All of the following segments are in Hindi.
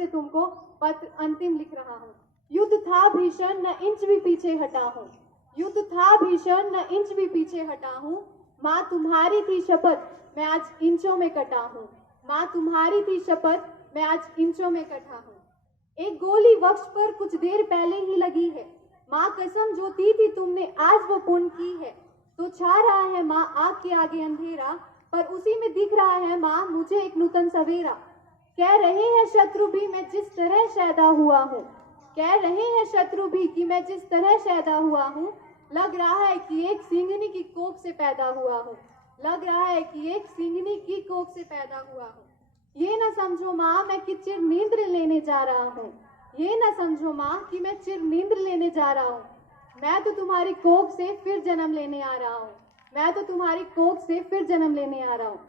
से तुमको पत्र अंतिम लिख रहा हूँ। युद्ध था भीषण, न इंच भी पीछे हटा हूँ। युद्ध था भीषण, न इंच भी पीछे हटा हूँ। माँ तुम्हारी थी शपथ, मैं आज इंचों में कटा हूँ। माँ तुम्हारी थी शपथ, मैं आज इंचों में कटा हूँ। एक गोली वक्ष पर कुछ देर पहले ही लगी है। माँ कसम जो थी तुमने आज वो पूर्ण की है। तो छा रहा है माँ आग के आगे अंधेरा, पर उसी में दिख रहा है माँ मुझे एक नूतन सवेरा। कह रहे हैं शत्रु भी मैं जिस तरह पैदा हुआ हूँ। कह रहे हैं शत्रु भी कि मैं जिस तरह पैदा हुआ हूँ। लग रहा है कि एक सिंघनी की कोख से पैदा हुआ हूँ। लग रहा है कि एक सिंघनी की कोख से पैदा हुआ हूँ। ये न समझो माँ मैं कि चिर नींद लेने जा रहा हूँ। ये न समझो माँ कि मैं चिर नींद लेने जा रहा हूँ। मैं तो तुम्हारी कोख से फिर जन्म लेने आ रहा हूँ। मैं तो तुम्हारी कोख से फिर जन्म लेने आ रहा हूँ।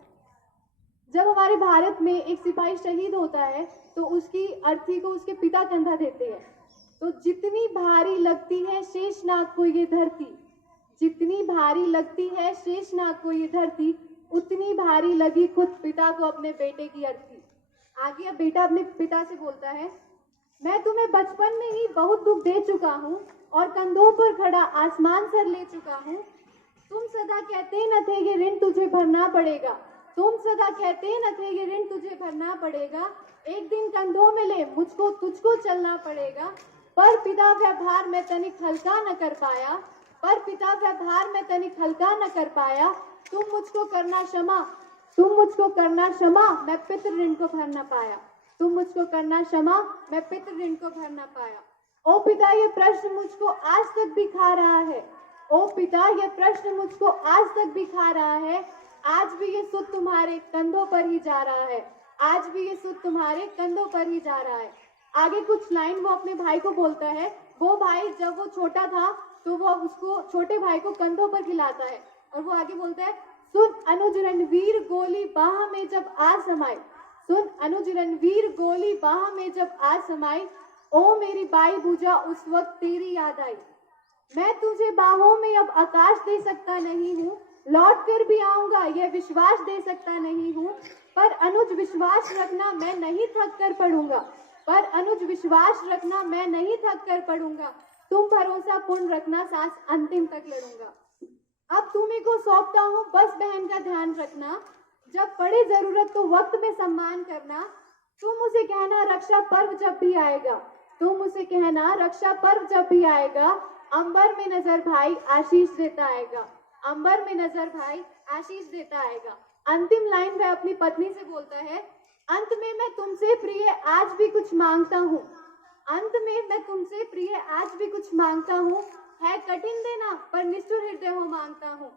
जब हमारे भारत में एक सिपाही शहीद होता है तो उसकी अर्थी को उसके पिता कंधा देते हैं। तो जितनी भारी लगती है शेषनाग को ये धरती, जितनी भारी लगती है शेषनाग को ये धरती, उतनी भारी लगी खुद पिता को अपने बेटे की अर्थी। आगे अब बेटा अपने पिता से बोलता है, मैं तुम्हें बचपन में ही बहुत दुख दे चुका हूँ और कंधों पर खड़ा आसमान सर ले चुका हूँ। तुम सदा कहते न थे ये ऋण तुझे भरना पड़ेगा। तुम सदा कहते न थे ये ऋण तुझे भरना पड़ेगा। एक दिन कंधों में ले मुझको तुझको चलना पड़ेगा। पर पिता व्यवहार में तनिक हल्का न कर पाया। पर पिता व्यवहार में तनिक हल्का न कर पाया। तुम मुझको करना क्षमा, तुम मुझको करना क्षमा, मैं पितृ ऋण को भर न पाया। तुम मुझको करना क्षमा, मैं पितृ ऋण को भर न पाया। ओ पिता ये प्रश्न मुझको आज तक भी खा रहा है। ओ पिता ये प्रश्न मुझको आज तक भी खा रहा है। आज भी ये सुध तुम्हारे कंधों पर ही जा रहा है। आज भी ये सुध तुम्हारे कंधों पर ही जा रहा है। आगे कुछ लाइन वो अपने भाई को बोलता है। वो भाई जब वो छोटा था तो वो उसको छोटे भाई को कंधों पर खिलाता है और वो आगे बोलता है, सुन अनुज रणवीर गोली बाह में जब आ समाई। सुन अनुज रणवीर गोली बाह में जब आ समाई। ओ मेरी बाई भुजा उस वक्त तेरी याद आई। मैं तुझे बाहों में अब आकाश दे सकता नहीं हूँ। लौट कर भी आऊंगा यह विश्वास दे सकता नहीं हूँ। पर अनुज विश्वास रखना मैं नहीं थक कर पढ़ूंगा। पर अनुज विश्वास रखना मैं नहीं थक कर पढ़ूंगा। तुम भरोसा पूर्ण रखना सांस अंतिम तक लड़ूंगा। अब तुम्हें को सौंपता हूँ बस बहन का ध्यान रखना। जब पड़े जरूरत तो वक्त में सम्मान करना। तुम उसे कहना रक्षा पर्व जब भी आएगा। तुम उसे कहना रक्षा पर्व जब भी आएगा। अंबर में नजर भाई आशीष देता आएगा। अंबर में नजर भाई आशीष देता आएगा। अंतिम लाइन वह अपनी पत्नी से बोलता है, अंत में मैं तुमसे प्रिय आज भी कुछ मांगता हूँ। अंत में मैं तुमसे प्रिय आज भी कुछ मांगता हूँ। है कठिन देना पर निष्ठुर हृदय हो मांगता हूँ।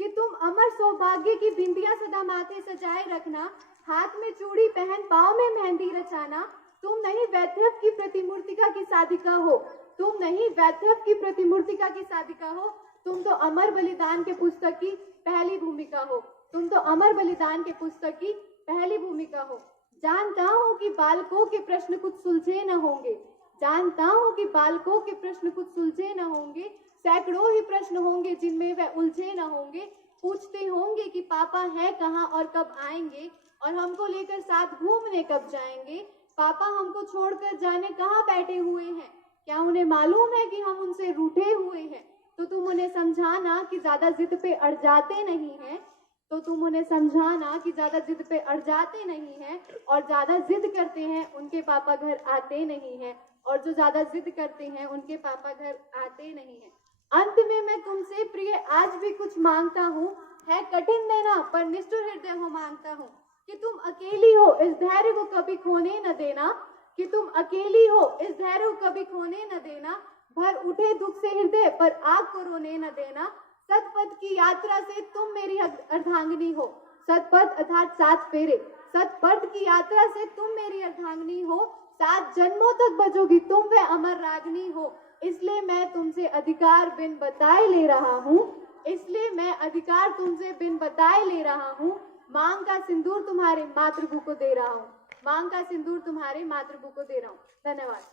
कि तुम अमर सौभाग्य की बिंदियां सदा माथे सजाए रखना। हाथ में चूड़ी पहन पाँव में मेहंदी रचाना। तुम नहीं वैद्यव की प्रतिमूर्तिका की साधिका हो। तुम नहीं वैद्यव की प्रतिमूर्तिका की साधिका हो। तुम तो अमर बलिदान के पुस्तक की पहली भूमिका हो। तुम तो अमर बलिदान के पुस्तक की पहली भूमिका हो। जानता हूँ कि बालकों के प्रश्न कुछ सुलझे न होंगे। जानता हूँ कि बालकों के प्रश्न कुछ सुलझे न होंगे। सैकड़ों ही प्रश्न होंगे जिनमें वह उलझे न होंगे। पूछते होंगे कि पापा है कहाँ और कब आएंगे, और हमको लेकर साथ घूमने कब जाएंगे। पापा हमको छोड़कर जाने कहाँ बैठे हुए हैं। क्या उन्हें मालूम है कि हम उनसे रूठे हुए हैं। तो तुम उन्हें समझाना कि ज्यादा जिद पे अड़ जाते नहीं हैं। तो तुम उन्हें समझाना कि ज्यादा जिद पे अड़ जाते नहीं हैं, और ज्यादा जिद करते हैं उनके पापा घर आते नहीं हैं, और जो ज्यादा जिद करते हैं उनके पापा घर आते नहीं हैं। अंत में मैं तुमसे प्रिय आज भी कुछ मांगता हूँ। है कठिन देना पर निष्ठुर हृदय हो मांगता हूँ। कि तुम अकेली हो इस धैर्य को कभी खोने न देना। कि तुम अकेली हो इस धैर्य को कभी खोने न देना। भर उठे दुख से हृदय पर आग को रोने न देना। सतपथ की यात्रा से तुम मेरी अर्धांगिनी हो। सतपथ अर्थात 7 फेरे। सतपथ की यात्रा से तुम मेरी अर्धांगिनी हो। 7 जन्मों तक बजोगी तुम वह अमर रागनी हो। इसलिए मैं तुमसे अधिकार बिन बताए ले रहा हूँ। इसलिए मैं अधिकार तुमसे बिन बताए ले रहा हूँ। मांग का सिंदूर तुम्हारे मातृभू को दे रहा हूँ। मांग का सिंदूर तुम्हारे मातृभू को दे रहा हूँ। धन्यवाद।